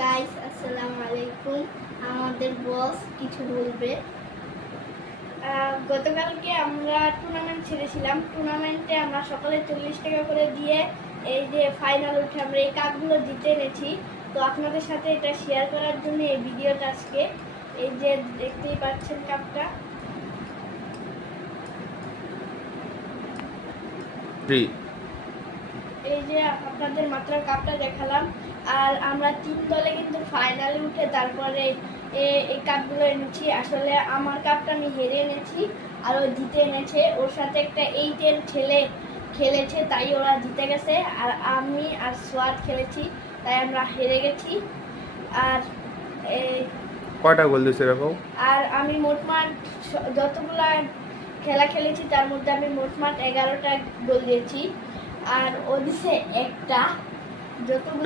Guys, আসসালামু আলাইকুম। আমাদের বস কিছু বলবে। গতকালকে আমরা টুর্নামেন্ট ছেড়েছিলাম। টুর্নামেন্টে আমরা সকালে 40 টাকা করে দিয়ে এই যে ফাইনাল উঠে আমরা এই কাপগুলো জিতে এনেছি। তো আপনাদের সাথে এটা শেয়ার করার জন্য এই ভিডিওটা আজকে। এই যে দেখতেই পাচ্ছেন কাপটা, এই যে আপনাদের মাত্র কাপটা দেখালাম। আর আমরা 3 দলে কিন্তু ফাইনালে উঠে তারপরে এই কাপগুলো এনেছি। আসলে আমার কাপটা আমি হেরে এনেছি আর ও জিতে এনেছে। ওর সাথে একটা 8-এর ছেলে খেলেছে, তাই ওরা জিতে গেছে। আর আমি আর সোয়াদ খেলেছি, তাই আমরা হেরে গেছি। আর কয়টা গোল দিয়েছে এরকম? আর আমি মোটমাট যতগুলা খেলা খেলেছি তার মধ্যে আমি মোটমাট 11টা গোল দিয়েছি। আর ও দিছে একটা, যতগুলো